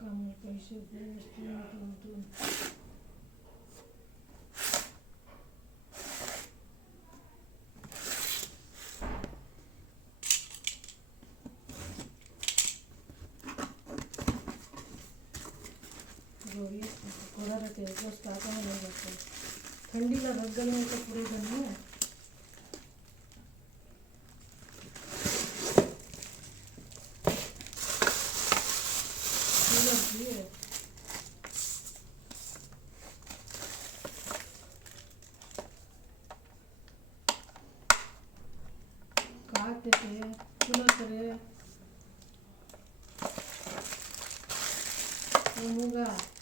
कामाला पैसे दोन रहते दोस्त आता नहीं जाते ठंडी ला रगल में तो पूरे दिन में काटते थे कूलर करे होगा